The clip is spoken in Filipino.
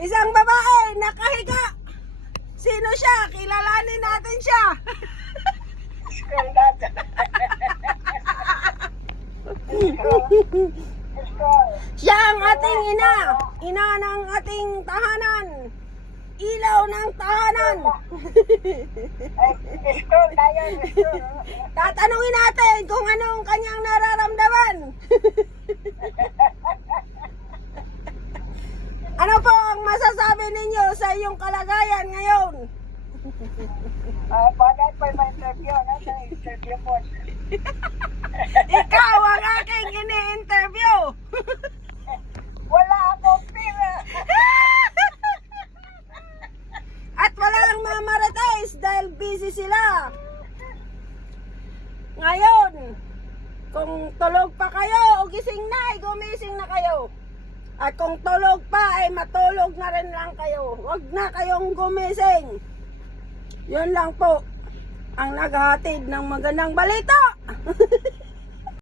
Isang babae, nakahiga. Sino siya? Kilalanin natin siya. School natin. School. Siya ang ating ina. Ina ng ating tahanan. Ilaw ng tahanan. School tayo. School. Tatanungin natin kung anong kanyang nararamdaman. Ano po ang masasabi ninyo sa iyong kalagayan ngayon? Paano po yung interview? Nasa interview po. Ikaw ang aking ini-interview. Wala akong pera. At walang mamarates dahil busy sila. Ngayon, kung tulog pa kayo o gising na, ay gumising na kayo. At kung tulog pa, ay matulog na rin lang kayo. Huwag na kayong gumising. Yun lang po ang naghahatid ng magandang balita.